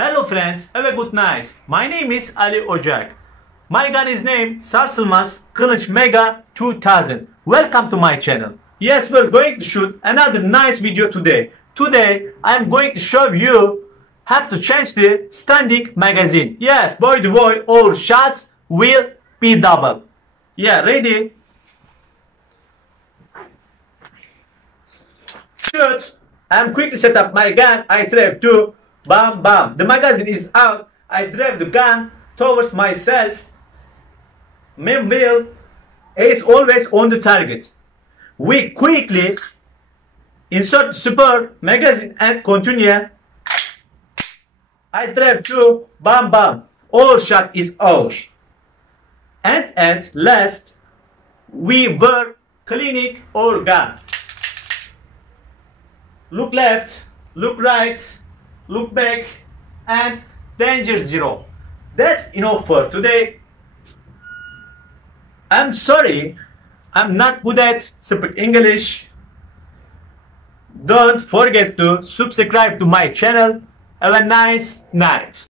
Hello friends, have a good night. My name is Aliocak. My gun is named Sarsılmaz Kılıç Mega 2000. Welcome to my channel. Yes, we're going to shoot another nice video today. Today, I'm going to show you how to change the standing magazine. Yes, by the way, all shots will be double. Yeah, ready? Shoot. I'm quickly set up my gun. I drive to bam bam. The magazine is out. I drive the gun towards myself. Main wheel is always on the target. We quickly insert super magazine and continue. I drive to bam bam. All shot is out. And at last we were cleaning our gun. Look left, look right, look back, and danger zero. That's enough for today. I'm sorry, I'm not good at speak English. Don't forget to subscribe to my channel. Have a nice night.